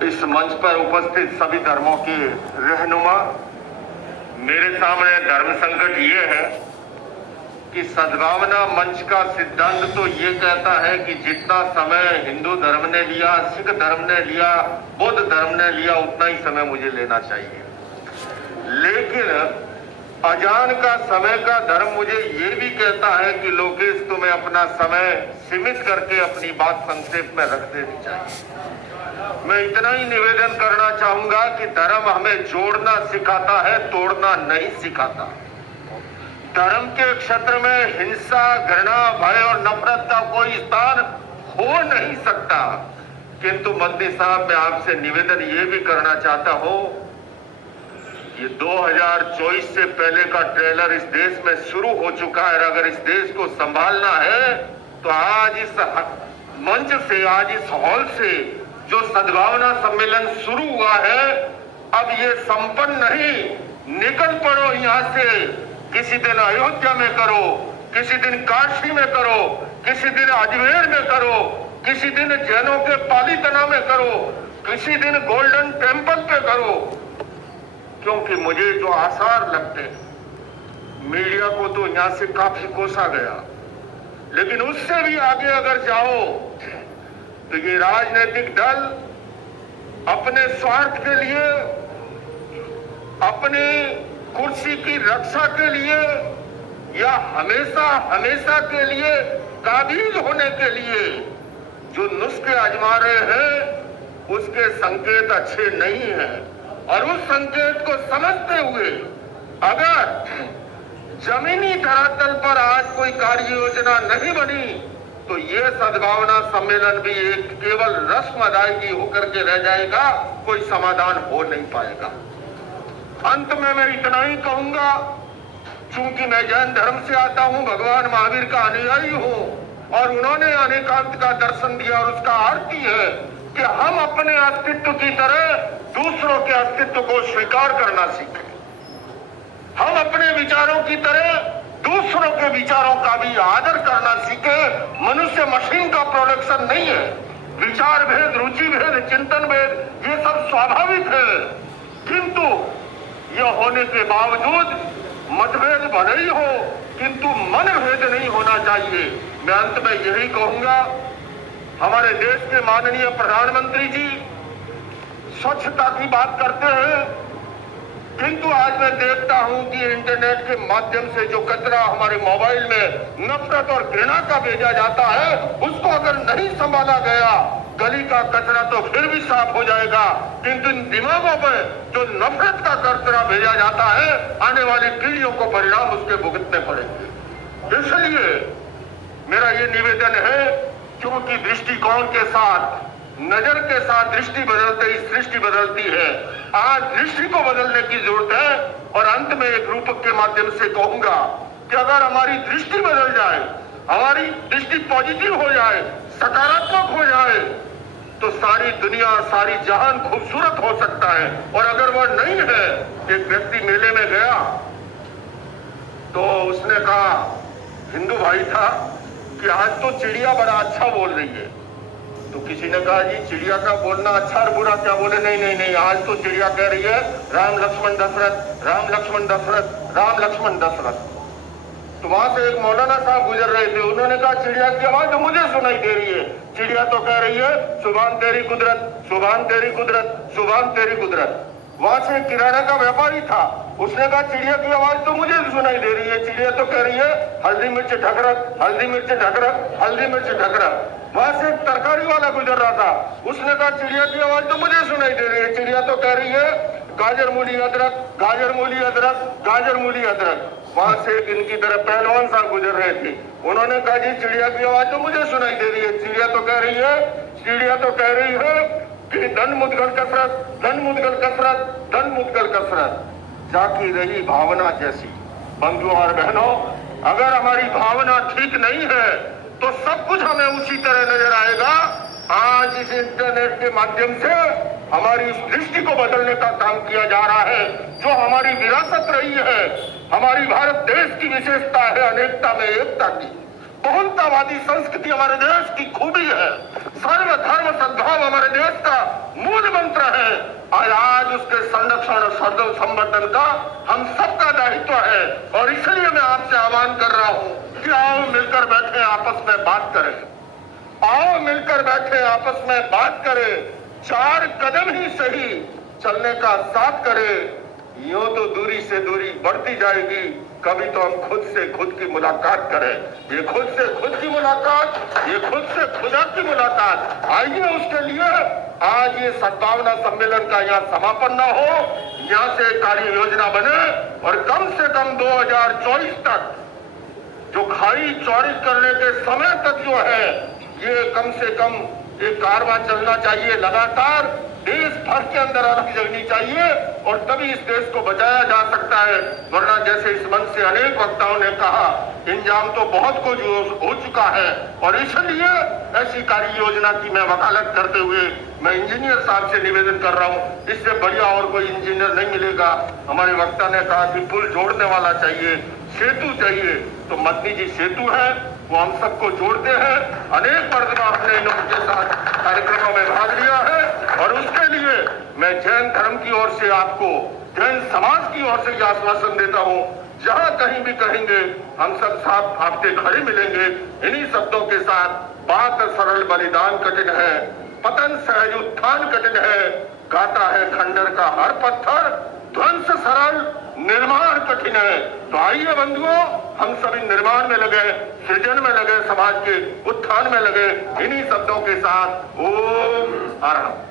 इस मंच पर उपस्थित सभी धर्मों के रहनुमा, मेरे सामने धर्म संकट ये है कि सद्भावना मंच का सिद्धांत तो ये कहता है कि जितना समय हिंदू धर्म ने लिया, सिख धर्म ने लिया, बौद्ध धर्म ने लिया, उतना ही समय मुझे लेना चाहिए। लेकिन अजान का समय का धर्म मुझे ये भी कहता है कि लोकेश तुम्हें अपना समय सीमित करके अपनी बात संक्षेप में रख देनी चाहिए। मैं इतना ही निवेदन करना चाहूंगा कि धर्म हमें जोड़ना सिखाता है, तोड़ना नहीं सिखाता। धर्म के क्षेत्र में हिंसा, घृणा, भय और नफरत का कोई स्थान हो नहीं सकता। किंतु मंत्री साहब, मैं आपसे निवेदन ये भी करना चाहता हूं, ये 2024 से पहले का ट्रेलर इस देश में शुरू हो चुका है। अगर इस देश को संभालना है तो आज इस मंच से, आज इस हॉल से जो सद्भावना सम्मेलन शुरू हुआ है, अब ये संपन्न नहीं। निकल पड़ो यहां से। किसी दिन अयोध्या में करो, किसी दिन काशी में करो, किसी दिन अजमेर में करो, किसी दिन जैनों के पालीताना में करो, किसी दिन गोल्डन टेम्पल पे करो। क्योंकि मुझे जो आसार लगते हैं, मीडिया को तो यहां से काफी कोसा गया, लेकिन उससे भी आगे अगर जाओ तो ये राजनीतिक दल अपने स्वार्थ के लिए, अपनी कुर्सी की रक्षा के लिए या हमेशा हमेशा के लिए काबिज होने के लिए जो नुस्खे आजमा रहे हैं, उसके संकेत अच्छे नहीं हैं। और उस संकेत को समझते हुए अगर जमीनी धरातल पर आज कोई कार्य योजना नहीं बनी तो ये सद्भावना सम्मेलन भी एक केवल रस्म अदायगी होकर के रह जाएगा, कोई समाधान हो नहीं पाएगा। अंत में मैं इतना ही कहूंगा, चूंकि मैं जैन धर्म से आता हूं, भगवान महावीर का अनुयायी हूं और उन्होंने अनेकांत का दर्शन दिया और उसका अर्थ ही है कि हम अपने अस्तित्व की तरह दूसरों के अस्तित्व को स्वीकार करना सीखें। हम अपने विचारों की तरह दूसरों के विचारों का भी आदर करना सीखें। मनुष्य मशीन का प्रोडक्शन नहीं है। विचार भेद, रुचि भेद, चिंतन भेद ये सब स्वाभाविक है, किंतु यह होने के बावजूद मतभेद भले ही हो, किंतु मन भेद नहीं होना चाहिए। मैं अंत में यही कहूंगा, हमारे देश के माननीय प्रधानमंत्री जी स्वच्छता की बात करते हैं, किंतु आज मैं देखता हूं कि इंटरनेट के माध्यम से जो कचरा हमारे मोबाइल में नफरत और घृणा का भेजा जाता है, उसको अगर नहीं संभाला गया, गली का कचरा तो फिर भी साफ हो जाएगा, किंतु इन दिमागों में जो नफरत का कचरा भेजा जाता है, आने वाली पीढ़ियों को परिणाम उसके भुगतने पड़ेंगे। इसलिए मेरा ये निवेदन है, क्योंकि दृष्टिकोण के साथ, नजर के साथ दृष्टि बदलते ही सृष्टि बदलती है। आज दृष्टि को बदलने की जरूरत है। और अंत में एक रूपक के माध्यम से कहूंगा कि अगर हमारी दृष्टि बदल जाए, हमारी दृष्टि पॉजिटिव हो जाए, सकारात्मक हो जाए, तो सारी दुनिया, सारी जहान खूबसूरत हो सकता है। और अगर वह नहीं है, एक व्यक्ति मेले में गया तो उसने कहा, हिंदू भाई था, कि आज तो चिड़िया बड़ा अच्छा बोल रही है। तो किसी ने कहा, जी चिड़िया का बोलना अच्छा और बुरा क्या? बोले नहीं नहीं नहीं, आज तो चिड़िया कह रही है राम लक्ष्मण दशरथ, राम लक्ष्मण दशरथ, राम लक्ष्मण दशरथ। तो वहां से एक मौलाना साहब गुजर रहे थे, उन्होंने कहा चिड़िया की आवाज तो मुझे सुनाई दे रही है। चिड़िया तो कह रही है सुभान तेरी कुदरत, सुभान तेरी कुदरत, सुभान तेरी कुदरत। वहां से किराना का व्यापारी था, उसने कहा चिड़िया की आवाज तो मुझे सुनाई दे रही है। चिड़िया तो कह रही है हल्दी मिर्च ढकरक, हल्दी मिर्च ढकरक, हल्दी मिर्च ढकरक। वहां से एक तरकारी वाला गुजर रहा था, उसने कहा चिड़िया की आवाज तो मुझे सुनाई दे रही है। चिड़िया तो कह रही है गाजर मूली अदरक, गाजर मूली अदरक, गाजर मूली अदरक। वहां से एक इनकी तरफ पहलवान साहब गुजर रहे थे, उन्होंने कहा जी चिड़िया की आवाज तो मुझे सुनाई दे रही है। चिड़िया तो कह रही है, चिड़िया तो कह रही है कि धन मुदगल कसरत, धन मुदगल कसरत, धन मुदगल कसरत। जाकी रही भावना जैसी। बंधुओं और बहनों, अगर हमारी भावना ठीक नहीं है तो सब कुछ हमें उसी तरह नजर आएगा। आज इस इंटरनेट के माध्यम से हमारी इस दृष्टि को बदलने का काम किया जा रहा है, जो हमारी विरासत रही है। हमारी भारत देश की विशेषता है अनेकता में एकता की। बहुलतावादी संस्कृति हमारे देश की खूबी है, सर्वधर्म सद्भाव हमारे देश का मूल मंत्र है। आज उसके संरक्षण और संवर्धन का हम सबका दायित्व है और इसलिए मैं आपसे आह्वान कर रहा हूं कि आओ मिलकर बैठे आपस में बात करें, आओ मिलकर बैठे आपस में बात करें, 4 कदम ही सही चलने का साथ करें। यूं तो दूरी से दूरी बढ़ती जाएगी, कभी तो हम खुद से खुद की मुलाकात करें। ये खुद से खुद की मुलाकात, ये खुद से खुदा की मुलाकात, आइए उसके लिए आज ये सद्भावना सम्मेलन का यहाँ समापन न हो, यहाँ से कार्य योजना बने और कम से कम 2024 तक जो खाई चौड़ी करने के समय तक जो है ये कम से कम एक कारवां चलना चाहिए लगातार, देश भर के अंदर आग जगनी चाहिए और तभी इस देश को बचाया जा सकता है। वरना जैसे इस मंच से अनेक वक्ताओं ने कहा, इंजाम तो बहुत कुछ हो चुका है और इसलिए ऐसी कार्य योजना की मैं वकालत करते हुए मैं इंजीनियर साहब से निवेदन कर रहा हूं, इससे बढ़िया और कोई इंजीनियर नहीं मिलेगा। हमारे वक्ता ने कहा कि पुल जोड़ने वाला चाहिए, सेतु चाहिए, तो मदनी जी सेतु है, वो हम सबको जोड़ते हैं। अनेक मर्तबा हमने इनके साथ कार्यक्रमों में भाग लिया है और उसके लिए मैं जैन धर्म की ओर से आपको, जैन समाज की ओर से यह आश्वासन देता हूं, जहां कहीं भी कहेंगे हम सब साथ आपके खड़े मिलेंगे। इन्हीं शब्दों के साथ, बात सरल बलिदान कठिन है, पतन सहज उत्थान कठिन है, गाता है खंडर का हर पत्थर, ध्वंस सरल निर्माण कठिन है। तो आइए बंधुओं, हम सभी निर्माण में लगे, सृजन में लगे, समाज के उत्थान में लगे। इन्हीं शब्दों के साथ ओम आराम।